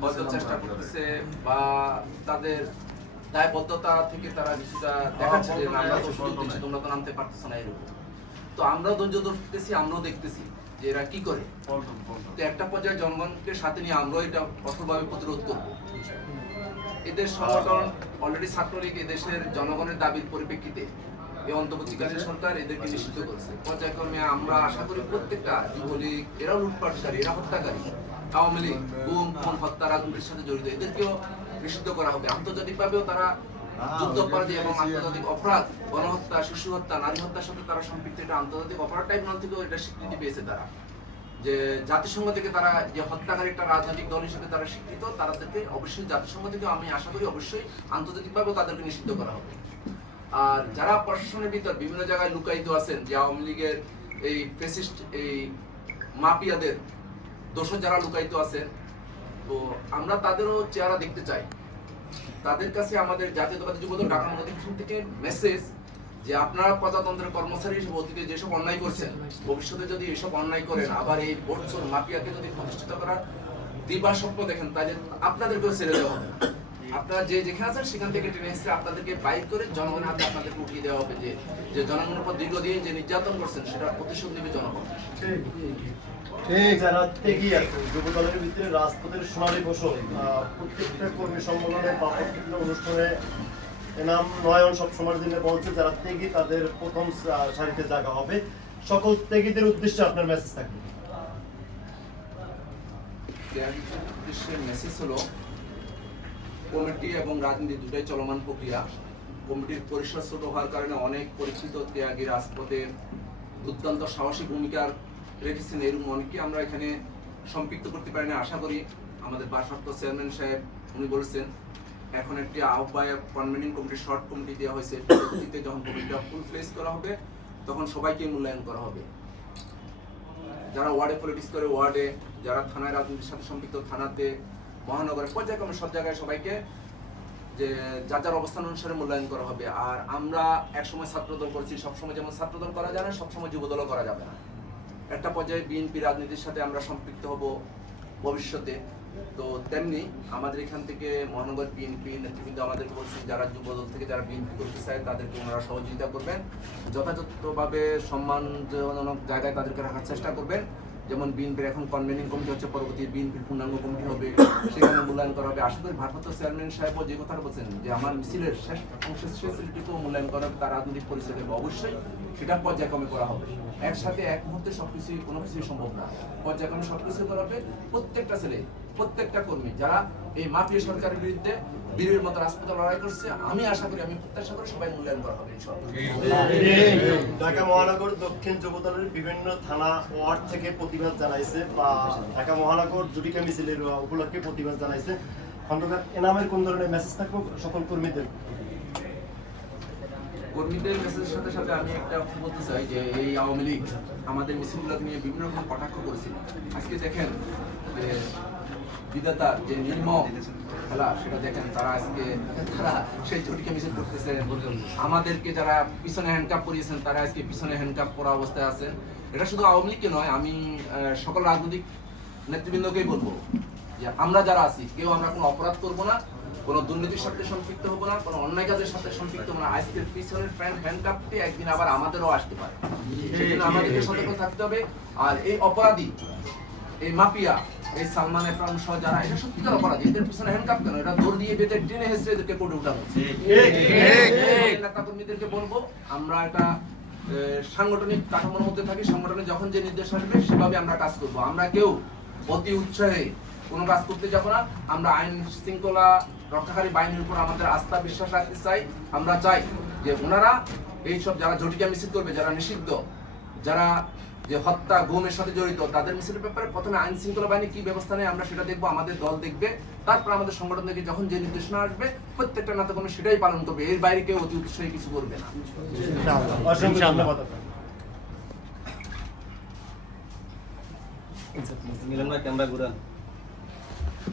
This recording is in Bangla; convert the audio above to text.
হয়তো চেষ্টা করতেছে বা তাদের দায়বদ্ধতা থেকে তারা কিছুটা দেখাচ্ছে যে আমরা তো সুযোগ দিচ্ছি, তোমরা তো নামতে পারতেছো না এরকম। তো আমরাও ধৈর্য ধরতেছি, আমরাও দেখতেছি যে এরা কি করে। তো একটা পর্যায়ে জনগণকে সাথে নিয়ে আমরাও এটা কঠোরভাবে প্রতিরোধ করবো। এদের সংগঠন অলরেডি ছাত্রলীগ এদেশের জনগণের দাবির পরিপ্রেক্ষিতে এই অন্তর্বর্তীকালীন সরকার এদেরকে নিষিদ্ধ করেছে। পর্যায়ক্রমে আমরা আশা করি প্রত্যেকটা যুবলীগ এরাও লুটপাটকারী, এরা হত্যাকারী, আওয়ামী লীগ গুম খুন হত্যা রাজনীতির সাথে জড়িত, এদেরকেও নিষিদ্ধ করা হবে। আন্তর্জাতিকভাবেও তারা যুদ্ধাপরাধী এবং আন্তর্জাতিক অপরাধ, গণহত্যা, শিশু হত্যা, নারী হত্যার সাথে তারা সম্পৃক্ত, এটা আন্তর্জাতিক অপরাধ ট্রাইব্যুনাল থেকেও এটা স্বীকৃতি পেয়েছে তারা, যে জাতিসংঘ থেকে তারা যে হত্যাকারী একটা রাজনৈতিক দল হিসেবে তারা স্বীকৃত, তাদেরকে অবশ্যই জাতিসংঘ থেকে আমি আশা করি অবশ্যই আন্তর্জাতিকভাবেও তাদেরকে নিষিদ্ধ করা হবে। আর যারা প্রশাসনের ভিতর বিভিন্ন জায়গায় লুকায়িত আছেন, যে আওয়ামী লীগের এই ফ্যাসিস্ট এই মাফিয়াদের দোষর যারা লুকায়িত আছেন, তো আমরা তাদেরও চেহারা দেখতে চাই। তাদের কাছে আমাদের জাতীয়তাবাদী যুবদল ঢাকা মহানগর থেকে মেসেজ যে আপনারা প্রজাতন্ত্রের কর্মচারী হিসেবে অতীতে যেসব অন্যায় করছেন, ভবিষ্যতে যদি এসব অন্যায় করেন, আবার এই বর্ষর মাফিয়াকে যদি প্রতিষ্ঠিত করার দিবা স্বপ্ন দেখেন, তাহলে আপনাদেরকেও ছেড়ে দেওয়া হবে। আপনারা যে যেখানে আছেন সেখান থেকে টেনে এসে আপনাদেরকে বাইক করে জনগণের হাতে আপনাদেরকে উঠিয়ে দেওয়া হবে, যে জনগণের উপর দীর্ঘদিন যে নির্যাতন করছেন সেটা প্রতিশোধ নেবে জনগণ। যারা ত্যাগী আছে যুবদলের ভিতরে রাজপথের সোনালী ফসল, প্রত্যেকটা কর্মী সম্মেলনে বা প্রত্যেকটা অনুষ্ঠানে এনাম নয়ন সব সময়ের জন্য বলছে যারা ত্যাগী তাদের প্রথম সারিতে জায়গা হবে। সকল ত্যাগীদের উদ্দেশ্যে আপনার মেসেজ থাকবে? উদ্দেশ্যের মেসেজ হলো, কমিটি এবং রাজনীতি দুটাই চলমান প্রক্রিয়া। কমিটির পরিসর ছোট হওয়ার কারণে অনেক পরিচিত ত্যাগী রাজপথের দুর্দান্ত সাহসী ভূমিকা রেখেছেন, এরকম অনেককে আমরা এখানে সম্পৃক্ত করতে পারি না। আশা করি আমাদের ভারপ্রাপ্ত চেয়ারম্যান সাহেব উনি বলেছেন এখন একটি আহ্বায়ক কনভেনিং কমিটি শর্ট কমিটি দেওয়া হয়েছে, পরবর্তীতে যখন কমিটিটা ফুল ফ্লেজ করা হবে তখন সবাইকে মূল্যায়ন করা হবে। যারা ওয়ার্ডে পলিটিক্স করে ওয়ার্ডে, যারা থানায় রাজনীতির সাথে সম্পৃক্ত থানাতে, মহানগরের পর্যায়ক্রমে সব জায়গায় সবাইকে যে যার যার অবস্থান অনুসারে মূল্যায়ন করা হবে। আর আমরা একসময় ছাত্রদল করছি, সবসময় যেমন ছাত্রদল করা যায় না, সবসময় যুবদলও করা যাবে না। একটা পর্যায়ে বিএনপি রাজনীতির সাথে আমরা সম্পৃক্ত হব ভবিষ্যতে। তো তেমনি আমাদের এখান থেকে মহানগর বিএনপি নেতৃবৃন্দ আমাদের বলছেন যারা যুবদল থেকে যারা বিএনপি করতে চায় তাদেরকে ওনারা সহযোগিতা করবেন, যথাযথভাবে সম্মানজনক জায়গায় তাদেরকে রাখার চেষ্টা করবেন। যেমন বিএনপির এখন কনভেনিং কমিটি হচ্ছে, পরবর্তী বিএনপির পূর্ণাঙ্গ কমিটি হবে, সেখানে মূল্যায়ন করা হবে। আশা করি ভারপ্রাপ্ত চেয়ারম্যান সাহেবও যে কথা বলছেন যে আমার মিছিলের শেষ অংশের শেষটিকেও মূল্যায়ন করা হবে, তার রাজনৈতিক পরিচয় দেবে, অবশ্যই সেটা পর্যায়ক্রমে করা হবে। একসাথে এক মুহূর্তে সবকিছুই কোনো কিছুই সম্ভব না, পর্যায়ক্রমে সবকিছু করা হবে। প্রত্যেকটা ছেলে, প্রত্যেকটা কর্মী যারা এই মাফিয়া সরকারের বিরুদ্ধে বীরের মতো রাজপথে লড়াই করছে, আমি আশা করি, আমি প্রত্যাশা করি সবাই মূল্যায়ন করা হবে ইনশাআল্লাহ। ঢাকা মহানগর দক্ষিণ যুবদলের বিভিন্ন থানা ওয়ার্ড থেকে প্রতিবাদ জানাইছে বা ঢাকা মহানগর জুডিকা মিছিলের উপলক্ষে প্রতিবাদ জানাইছে। খন্দকার এনামের কোন ধরনের মেসেজ থাকবে সকল কর্মীদের? কর্মীদের মেসেজের সাথে সাথে আমি একটা বলতে চাই যে এই আওয়ামী লীগ আমাদের মিছিলগুলোকে নিয়ে বিভিন্ন রকম কটাক্ষ করেছিল। আজকে দেখেন যে বিধাতা যে নির্মম খেলা সেটা দেখেন, তারা আজকে তারা সেই ঝুটিকে মিছিল করতেছে। আমাদেরকে যারা পিছনে হ্যান্ডকাপ করিয়েছেন তারা আজকে পিছনে হ্যান্ডকাপ করা অবস্থায় আছেন। এটা শুধু আওয়ামী লীগকে নয়, আমি সকল রাজনৈতিক নেতৃবৃন্দকেই বলবো যে আমরা যারা আছি কেউ আমরা কোনো অপরাধ করবো না, কোনো দুর্নীতির সাথে সম্পৃক্ত হবো না, কোনো অন্যায় কাজের সাথে সম্পৃক্ত হবো না। আজকের পিছনের হ্যান্ডকাপটি একদিন আবার আমাদেরও আসতে পারে, সেজন্য আমাদেরকে সতর্ক থাকতে হবে। আর এই অপরাধী, এই মাফিয়া, এই সালমান এফরাম সহ যারা, এটা সত্যিকার অপরাধী, এদের পিছনে হ্যান্ডকাপ কেন? এটা দৌড় দিয়ে বেঁধে টেনে হেসে এদেরকে কোর্টে উঠানো। নেতা কর্মীদেরকে বলবো আমরা একটা সাংগঠনিক কাঠামোর মধ্যে থাকি, সংগঠনে যখন যে নির্দেশ আসবে সেভাবে আমরা কাজ করবো। আমরা কেউ অতি উৎসাহে কোনো কাজ করতে যাবো না। আমরা আইন শৃঙ্খলা রক্ষাকারী বাহিনীর উপর আমাদের আস্থা বিশ্বাস রাখতে চাই। আমরা চাই যে ওনারা এইসব যারা জটিকা মিছিল করবে, যারা নিষিদ্ধ, যারা যে হত্যা গুমের সাথে জড়িত, তাদের মিছিলের ব্যাপারে প্রথমে আইন শৃঙ্খলা বাহিনী কি ব্যবস্থা নেয় আমরা সেটা দেখবো, আমাদের দল দেখবে। তারপর আমাদের সংগঠন থেকে যখন যে নির্দেশনা আসবে প্রত্যেকটা নেতা কর্মী সেটাই পালন করবে, এর বাইরে কেউ অতি উৎসাহী কিছু করবে না। ধন্যবাদ।